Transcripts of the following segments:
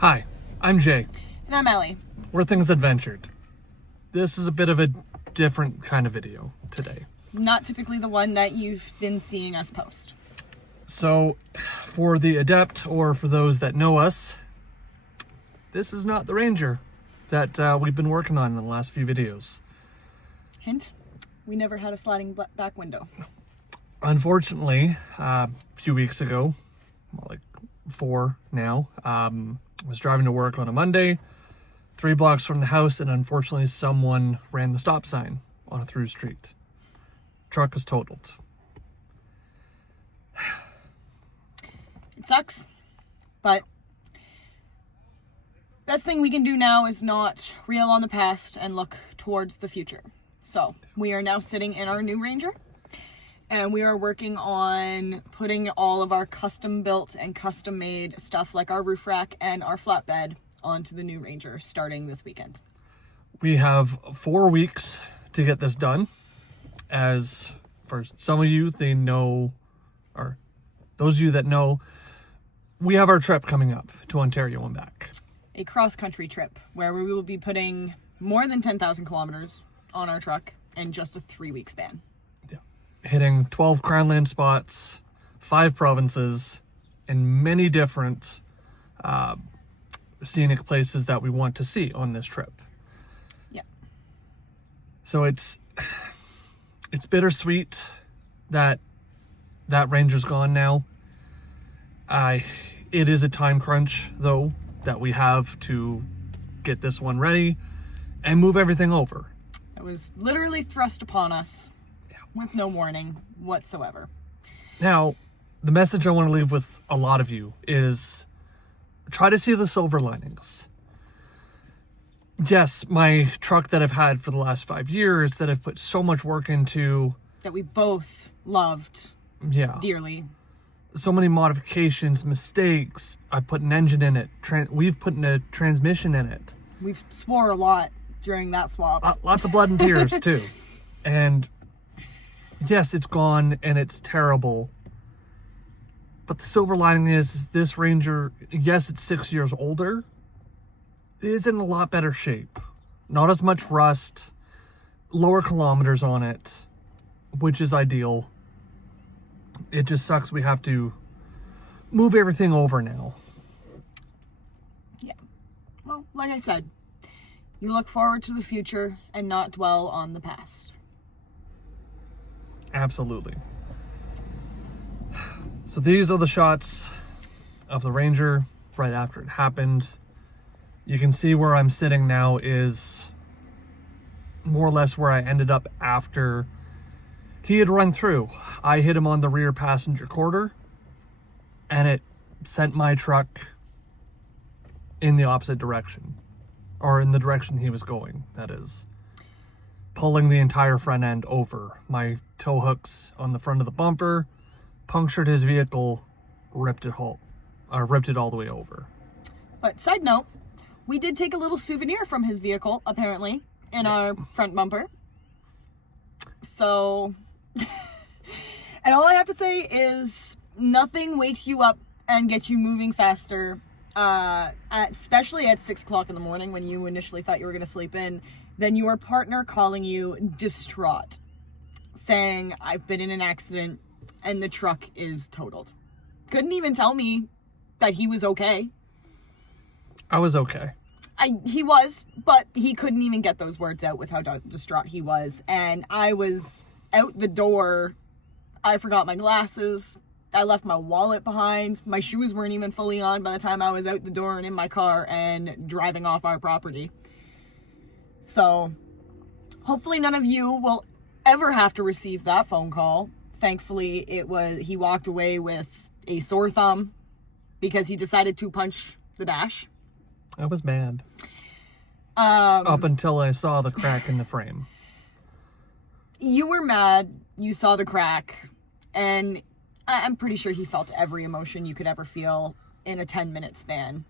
Hi, I'm Jay. And I'm Ellie. We're Things Adventured. This is a bit of a different kind of video today. Not typically the one that you've been seeing us post. So, for the adept, or for those that know us, this is not the Ranger that we've been working on in the last few videos. Hint, we never had a sliding back window. Unfortunately, a few weeks ago, like 4 now, was driving to work on a Monday, 3 blocks from the house, and unfortunately someone ran the stop sign on a through street. Truck is totaled. It sucks, but best thing we can do now is not reel on the past and look towards the future. So we are now sitting in our new Ranger, and we are working on putting all of our custom built and custom made stuff like our roof rack and our flatbed onto the new Ranger starting this weekend. We have 4 weeks to get this done. As for some of you, they know, or those of you that know, we have our trip coming up to Ontario and back. A cross-country trip where we will be putting more than 10,000 kilometers on our truck in just a 3-week span. Yeah. Hitting 12 Crownland spots, 5 provinces, and many different scenic places that we want to see on this trip. Yeah. So it's bittersweet that Ranger's gone now. It is a time crunch, though, that we have to get this one ready and move everything over. It was literally thrust upon us with no warning whatsoever. Now, the message I want to leave with a lot of you is try to see the silver linings. Yes, my truck that I've had for the last 5 years that I've put so much work into, that we both loved dearly. So many modifications, mistakes. I put an engine in it. We've put a transmission in it. We've swore a lot during that swap. Lots of blood and tears too. And yes, it's gone and it's terrible. But the silver lining is this Ranger, yes, it's 6 years older. It is in a lot better shape. Not as much rust, lower kilometers on it, which is ideal. It just sucks we have to move everything over now. Yeah. Well, like I said, you look forward to the future and not dwell on the past. Absolutely. So these are the shots of the Ranger right after it happened. You can see where I'm sitting now is more or less where I ended up after he had run through. I hit him on the rear passenger quarter, and it sent my truck in the opposite direction, or in the direction he was going, that is. Pulling the entire front end over. My tow hooks on the front of the bumper punctured his vehicle, ripped it all the way over. But side note, we did take a little souvenir from his vehicle, apparently, in our front bumper. So, and all I have to say is nothing wakes you up and gets you moving faster, especially at 6 o'clock in the morning when you initially thought you were going to sleep in, than your partner calling you distraught, saying, I've been in an accident and the truck is totaled. Couldn't even tell me that he was okay. I was okay. He was, but he couldn't even get those words out with how distraught he was. And I was out the door. I forgot my glasses. I left my wallet behind. My shoes weren't even fully on by the time I was out the door and in my car and driving off our property. So hopefully none of you will ever have to receive that phone call. Thankfully, he walked away with a sore thumb because he decided to punch the dash. I was mad. Up until I saw the crack in the frame. You were mad. You saw the crack. And I'm pretty sure he felt every emotion you could ever feel in a 10-minute span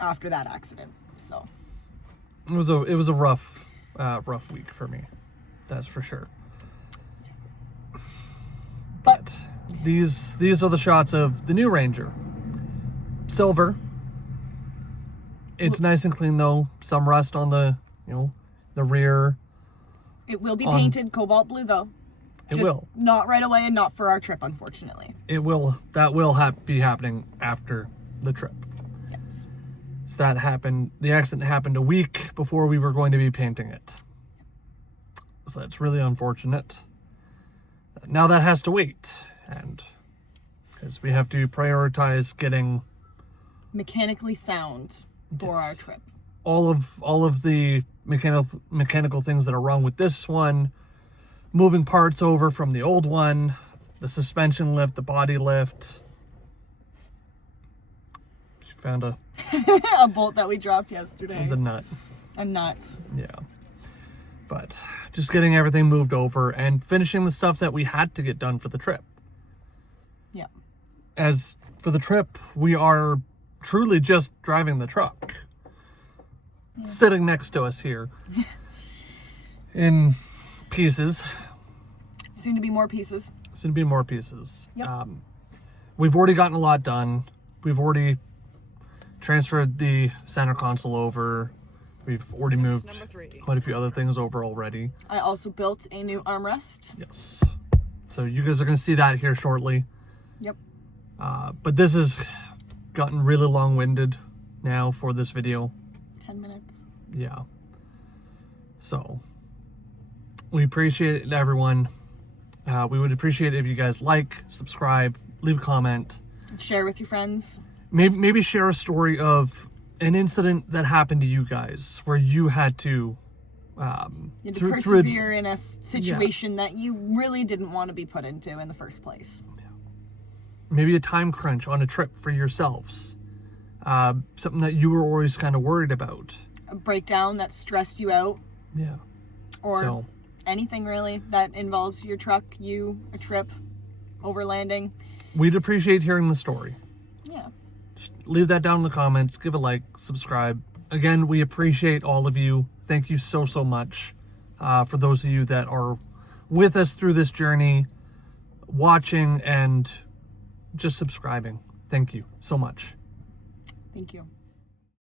after that accident. So it was a rough week for me. That's for sure. But these are the shots of the new Ranger. Silver. It's nice and clean though. Some rust on the, the rear. It will be painted cobalt blue though. It will. Not right away and not for our trip, unfortunately. It will. That will be happening after the trip. Yes. So that happened. The accident happened a week before we were going to be painting it. So that's really unfortunate. Now that has to wait, and because we have to prioritize getting mechanically sound for our trip. All of the mechanical things that are wrong with this one, moving parts over from the old one, the suspension lift, the body lift. She found a a bolt that we dropped yesterday. It's a nut. A nut. Yeah. But just getting everything moved over and finishing the stuff that we had to get done for the trip. Yeah. As for the trip, we are truly just driving the truck. Yeah. Sitting next to us here. In pieces. Soon to be more pieces. Soon to be more pieces. Yep. We've already gotten a lot done. We've already transferred the center console over. We've already moved quite a few other things over already. I also built a new armrest. Yes. So you guys are going to see that here shortly. Yep. But this has gotten really long-winded now for this video. 10 minutes. Yeah. So we appreciate it, everyone. We would appreciate it if you guys like, subscribe, leave a comment. Share with your friends. Maybe share a story of an incident that happened to you guys where you had to persevere in a situation that you really didn't want to be put into in the first place. Maybe a time crunch on a trip for yourselves. Something that you were always kind of worried about. A breakdown that stressed you out. Yeah. Or anything really that involves your truck, a trip, overlanding. We'd appreciate hearing the story. Yeah. Just leave that down in the comments. Give a like, subscribe. Again, we appreciate all of you. Thank you so much for those of you that are with us through this journey, watching and just subscribing. Thank you so much. Thank you.